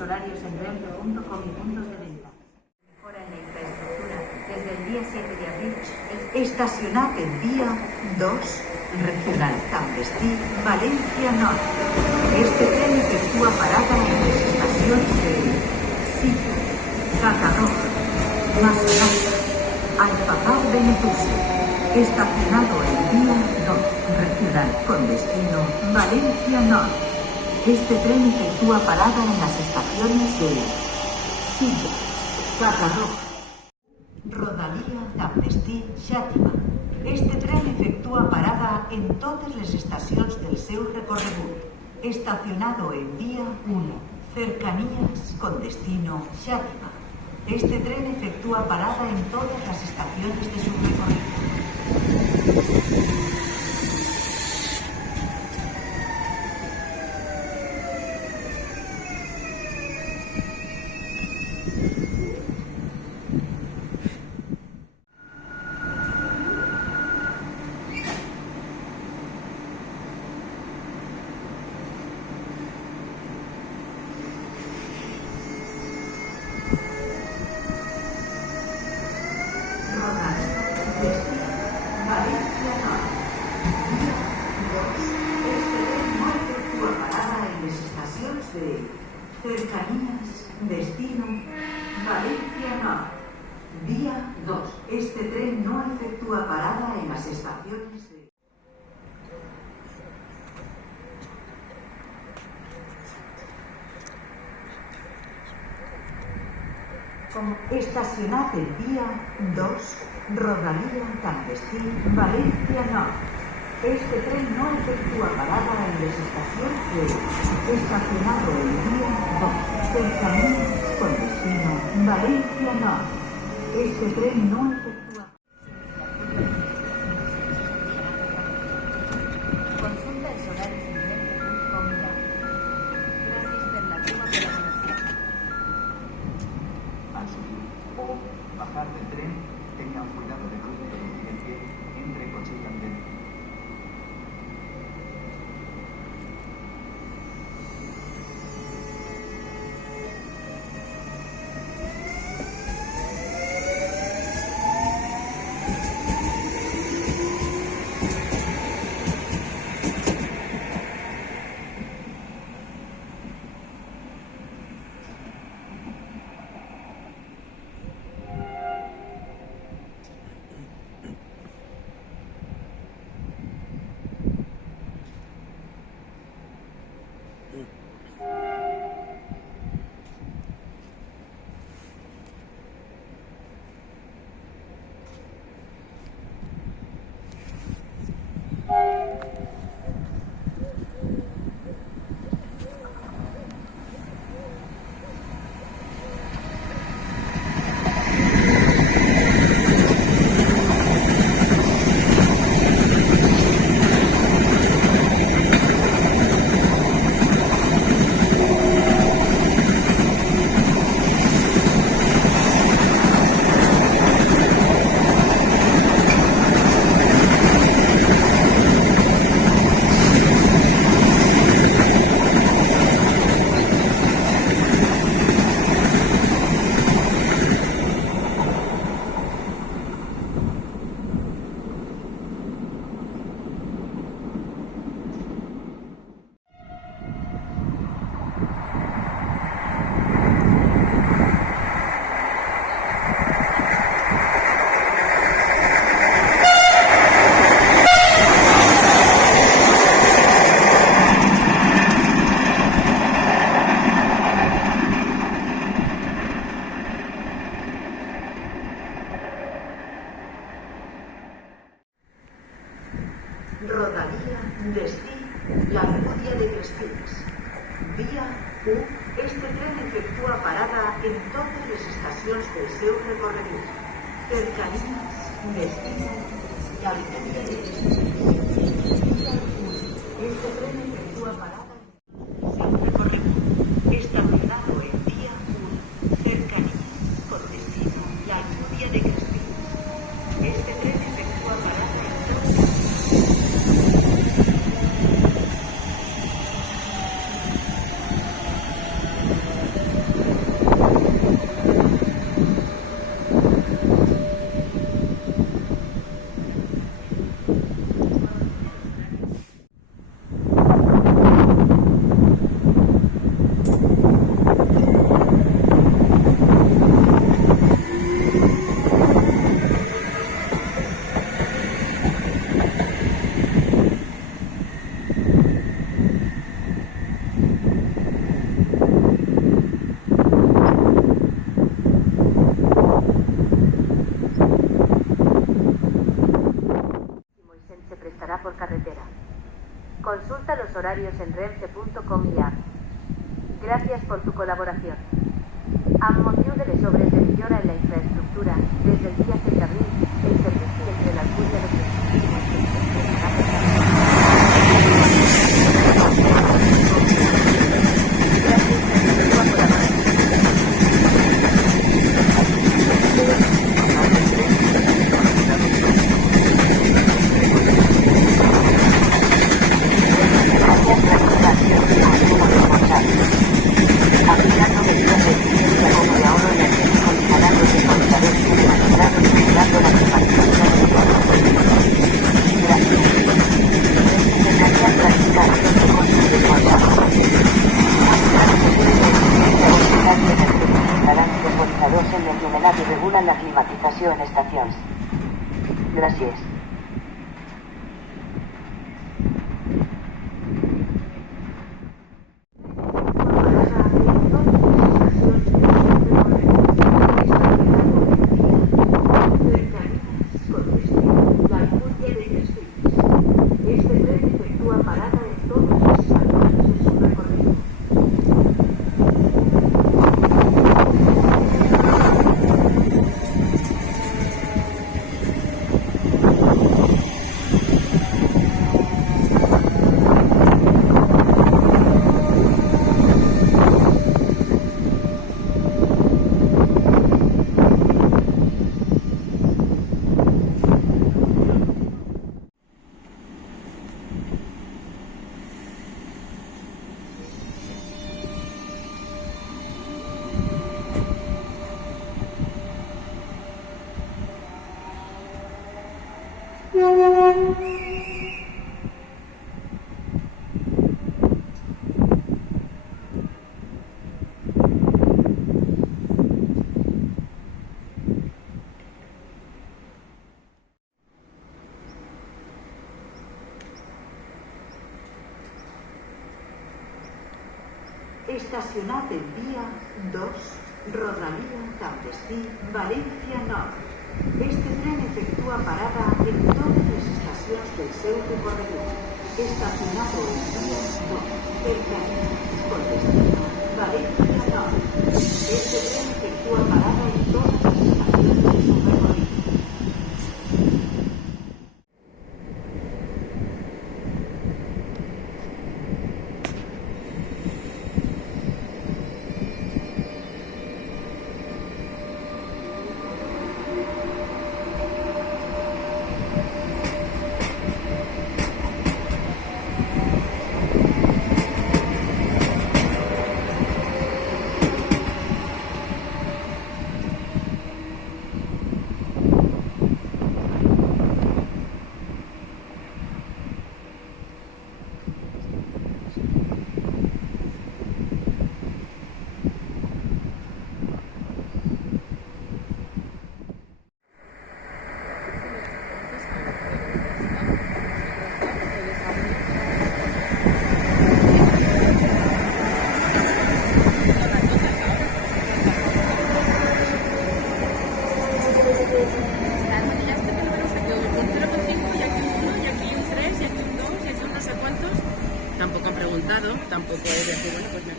horarios en renfe.com y puntos de venta. Mejora en la infraestructura. Desde el día 7 de abril. Estacionat en vía 2, Regional Clandestí, Valencia Norte. Este tren efectúa parada en las estaciones de Sitio, Catarroja, Massanassa, Alfafar Benetús. Estacionado en vía 2, Regional con destino Valencia Norte. Este tren efectúa parada en las estaciones de Silla, Catarroja, Rodalía, Clandestí, Xàtiva. Este tren efectúa parada en todas les estacions del seu recorregut. Estacionado en vía 1, Cercanías con destino Xàtiva. Este tren efectúa parada en todas las estaciones de su recorrido. Cercanías, destino, Valencia Norte. Vía 2. Este tren no efectúa parada en las estaciones de... Estacionat en vía 2, Rodalía, Clandestí, Valencia Norte. Este tren no efectúa parada en las estaciones de Estacionado en vía 2, Cercanías con destino Valencia Norte. Este tren no efectúa. Consulta els horaris en renfe.com. Gràcies per la teva col·laboració. Al subir o bajar del tren, tengan cuidado de cruz el pie entre coche y andén. Rodalía, destí, l'Alcúdia de Crespins. Vía 1. Este tren efectúa parada en totes les estacions del seu recorregut. Cercanías, destino, l'Alcúdia de Crespins. Vía 1. Este tren efectúa parada en seu recorregut. Estacionado en vía 1. Cercanías, con destino, l'Alcúdia de Crespins. Este tren efectúa parada en totes. horarios en renfe.com y app. Gracias por tu colaboración. Amb motiu de les obres de millora en la infraestructura, des del dia 7 d'abril, el servici entre l'Alcúdia de y regulan la climatizació en estacions. Gràcies. Estacionat en via 2, Rodalia Cap Destí, València Nord. Este tren efectua parada en totes les estacions del seu recorregut. Estacionado en via 2, Cercanías, con destino València Nord. Este tren efectua parada en todas las estaciones de su recorrido. Tampoco han preguntado, tampoco es decir, bueno, pues